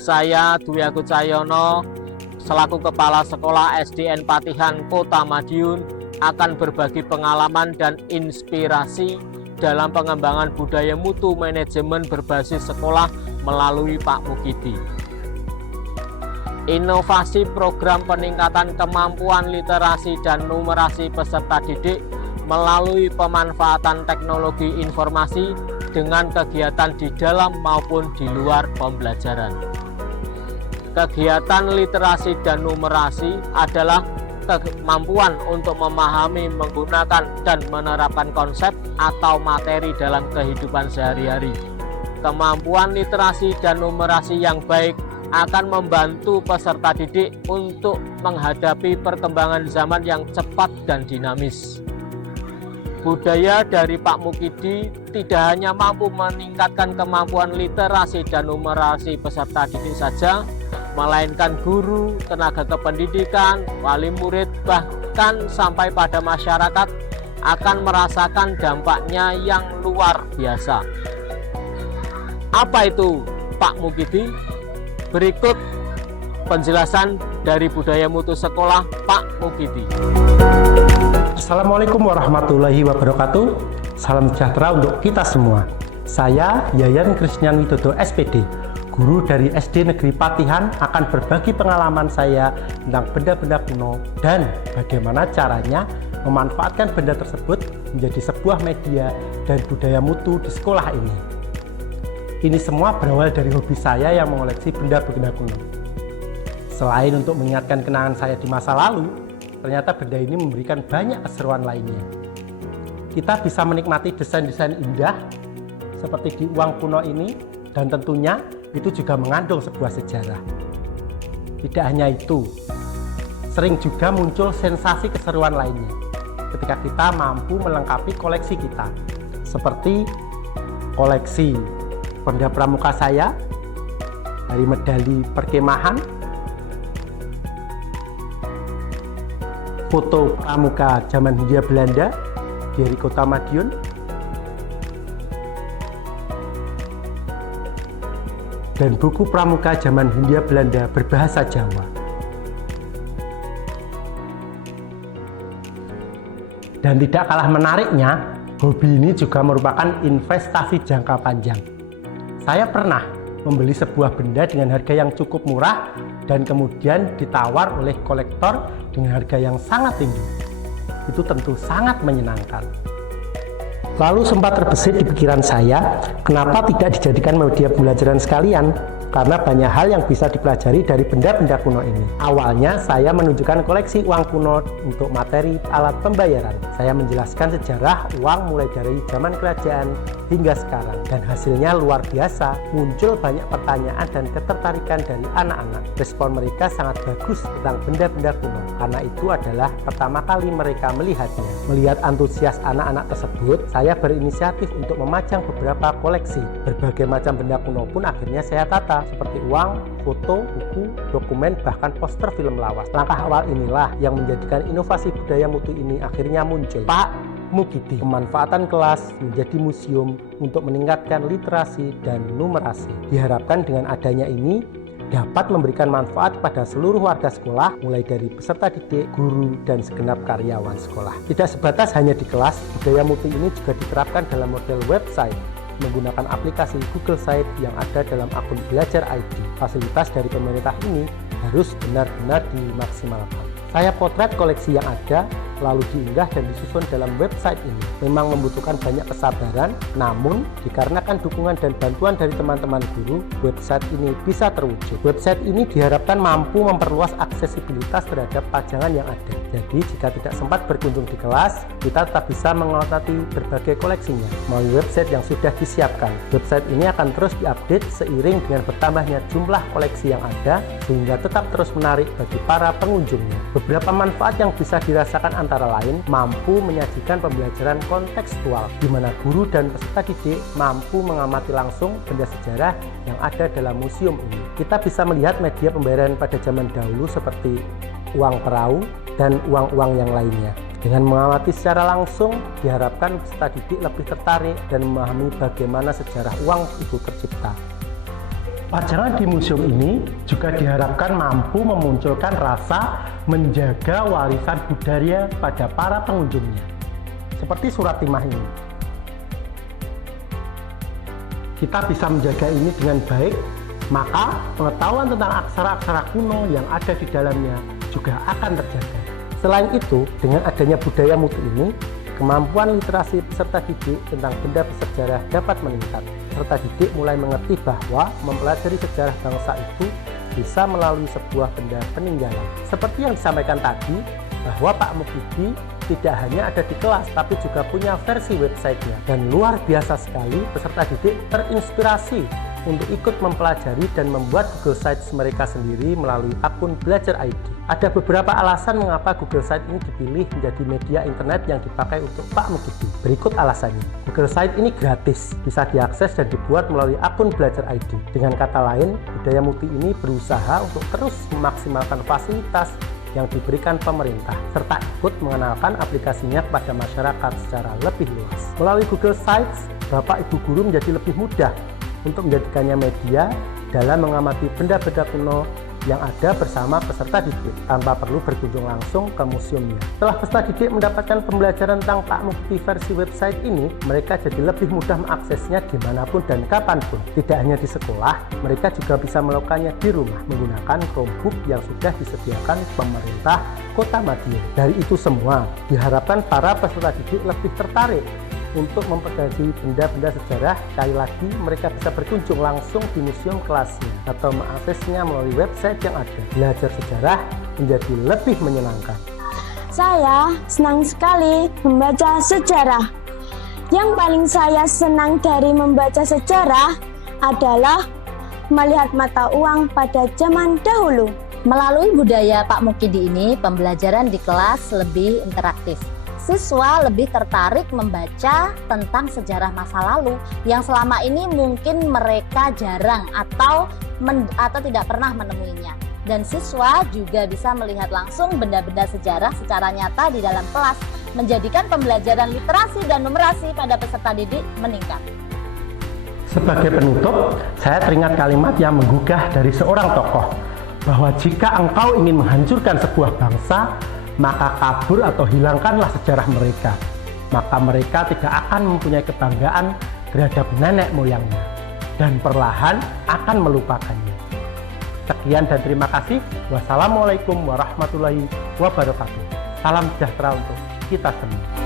Saya Dwi Agus Cahyono selaku Kepala Sekolah SDN Patihan Kota Madiun akan berbagi pengalaman dan inspirasi dalam pengembangan budaya mutu manajemen berbasis sekolah melalui Pak Mukidi. Inovasi program peningkatan kemampuan literasi dan numerasi peserta didik melalui pemanfaatan teknologi informasi dengan kegiatan di dalam maupun di luar pembelajaran. Kegiatan literasi dan numerasi adalah kemampuan untuk memahami, menggunakan, dan menerapkan konsep atau materi dalam kehidupan sehari-hari. Kemampuan literasi dan numerasi yang baik akan membantu peserta didik untuk menghadapi perkembangan zaman yang cepat dan dinamis. Budaya dari Pak Mukidi tidak hanya mampu meningkatkan kemampuan literasi dan numerasi peserta didik saja, melainkan guru, tenaga kependidikan, wali murid, bahkan sampai pada masyarakat akan merasakan dampaknya yang luar biasa. Apa itu Pak Mukidi? Berikut penjelasan dari budaya mutu sekolah Pak Mukidi. Assalamualaikum warahmatullahi wabarakatuh. Salam sejahtera untuk kita semua. Saya Yayan Krisnian Widodo SPD, guru dari SD Negeri Patihan, akan berbagi pengalaman saya tentang benda-benda kuno dan bagaimana caranya memanfaatkan benda tersebut menjadi sebuah media dan budaya mutu di sekolah ini. Ini semua berawal dari hobi saya yang mengoleksi benda-benda kuno. Selain untuk mengingatkan kenangan saya di masa lalu, ternyata benda ini memberikan banyak keseruan lainnya. Kita bisa menikmati desain-desain indah seperti di uang kuno ini, dan tentunya itu juga mengandung sebuah sejarah. Tidak hanya itu, sering juga muncul sensasi keseruan lainnya ketika kita mampu melengkapi koleksi kita, seperti koleksi benda pramuka saya dari medali perkemahan, foto pramuka zaman Hindia Belanda dari Kota Madiun, dan buku pramuka zaman Hindia Belanda berbahasa Jawa. Dan tidak kalah menariknya, hobi ini juga merupakan investasi jangka panjang. Saya pernah membeli sebuah benda dengan harga yang cukup murah dan kemudian ditawar oleh kolektor dengan harga yang sangat tinggi. Itu tentu sangat menyenangkan. Lalu sempat terbesit di pikiran saya, kenapa tidak dijadikan media pembelajaran sekalian? Karena banyak hal yang bisa dipelajari dari benda-benda kuno ini. Awalnya saya menunjukkan koleksi uang kuno untuk materi alat pembayaran. Saya menjelaskan sejarah uang mulai dari zaman kerajaan hingga sekarang. Dan hasilnya luar biasa, muncul banyak pertanyaan dan ketertarikan dari anak-anak. Respon mereka sangat bagus tentang benda-benda kuno, karena itu adalah pertama kali mereka melihatnya. Melihat antusias anak-anak tersebut, saya berinisiatif untuk memajang beberapa koleksi. Berbagai macam benda kuno pun akhirnya saya tata, seperti uang, foto, buku, dokumen, bahkan poster film lawas. Langkah awal inilah yang menjadikan inovasi budaya mutu ini akhirnya muncul. Pak Mukidi, pemanfaatan kelas menjadi museum untuk meningkatkan literasi dan numerasi. Diharapkan dengan adanya ini dapat memberikan manfaat pada seluruh warga sekolah, mulai dari peserta didik, guru, dan segenap karyawan sekolah. Tidak sebatas hanya di kelas, budaya mutu ini juga diterapkan dalam model website menggunakan aplikasi Google Site yang ada dalam akun Belajar ID. Fasilitas dari pemerintah ini harus benar-benar dimaksimalkan. Saya potret koleksi yang ada, lalu diunggah dan disusun dalam website ini. Memang membutuhkan banyak kesabaran, namun dikarenakan dukungan dan bantuan dari teman-teman guru, website ini bisa terwujud. Website ini diharapkan mampu memperluas aksesibilitas terhadap pajangan yang ada. Jadi jika tidak sempat berkunjung di kelas, kita tetap bisa mengamati berbagai koleksinya melalui website yang sudah disiapkan. Website ini akan terus diupdate seiring dengan bertambahnya jumlah koleksi yang ada, sehingga tetap terus menarik bagi para pengunjungnya. Beberapa manfaat yang bisa dirasakan antara lain mampu menyajikan pembelajaran kontekstual, di mana guru dan peserta didik mampu mengamati langsung benda sejarah yang ada dalam museum ini. Kita bisa melihat media pembayaran pada zaman dahulu seperti uang perahu dan uang-uang yang lainnya. Dengan mengamati secara langsung, diharapkan peserta didik lebih tertarik dan memahami bagaimana sejarah uang itu tercipta. Pajangan di museum ini juga diharapkan mampu memunculkan rasa menjaga warisan budaya pada para pengunjungnya, seperti surat timah ini. Kita bisa menjaga ini dengan baik, maka pengetahuan tentang aksara-aksara kuno yang ada di dalamnya juga akan terjaga. Selain itu, dengan adanya budaya mutu ini, kemampuan literasi peserta didik tentang benda bersejarah dapat meningkat. Peserta didik mulai mengerti bahwa mempelajari sejarah bangsa itu bisa melalui sebuah benda peninggalan. Seperti yang disampaikan tadi, bahwa Pak Mukidi tidak hanya ada di kelas, tapi juga punya versi websitenya. Dan luar biasa sekali, peserta didik terinspirasi untuk ikut mempelajari dan membuat Google Sites mereka sendiri melalui akun Belajar ID. Ada beberapa alasan mengapa Google Sites ini dipilih menjadi media internet yang dipakai untuk Pak Mukidi. Berikut alasannya. Google Sites ini gratis, bisa diakses dan dibuat melalui akun Belajar ID. Dengan kata lain, Budaya Muti ini berusaha untuk terus memaksimalkan fasilitas yang diberikan pemerintah, serta ikut mengenalkan aplikasinya kepada masyarakat secara lebih luas. Melalui Google Sites, Bapak Ibu guru menjadi lebih mudah untuk menjadikannya media dalam mengamati benda-benda kuno yang ada bersama peserta didik tanpa perlu berkunjung langsung ke museumnya. Setelah peserta didik mendapatkan pembelajaran tentang Pak Mukidi versi website ini, mereka jadi lebih mudah mengaksesnya dimanapun dan kapanpun. Tidak hanya di sekolah, mereka juga bisa melakukannya di rumah menggunakan Chromebook yang sudah disediakan pemerintah Kota Madiun. Dari itu semua, diharapkan para peserta didik lebih tertarik untuk mempelajari benda-benda sejarah. Sekali lagi, mereka bisa berkunjung langsung di museum kelasnya atau mengaksesnya melalui website yang ada. Belajar sejarah menjadi lebih menyenangkan. Saya senang sekali membaca sejarah. Yang paling saya senang dari membaca sejarah adalah melihat mata uang pada zaman dahulu. Melalui budaya Pak Mukidi ini, pembelajaran di kelas lebih interaktif. Siswa lebih tertarik membaca tentang sejarah masa lalu yang selama ini mungkin mereka jarang atau tidak pernah menemuinya. Dan siswa juga bisa melihat langsung benda-benda sejarah secara nyata di dalam kelas, menjadikan pembelajaran literasi dan numerasi pada peserta didik meningkat. Sebagai penutup, saya teringat kalimat yang menggugah dari seorang tokoh, bahwa jika engkau ingin menghancurkan sebuah bangsa, maka kabur atau hilangkanlah sejarah mereka. Maka mereka tidak akan mempunyai kebanggaan terhadap nenek moyangnya dan perlahan akan melupakannya. Sekian dan terima kasih. Wassalamualaikum warahmatullahi wabarakatuh. Salam sejahtera untuk kita semua.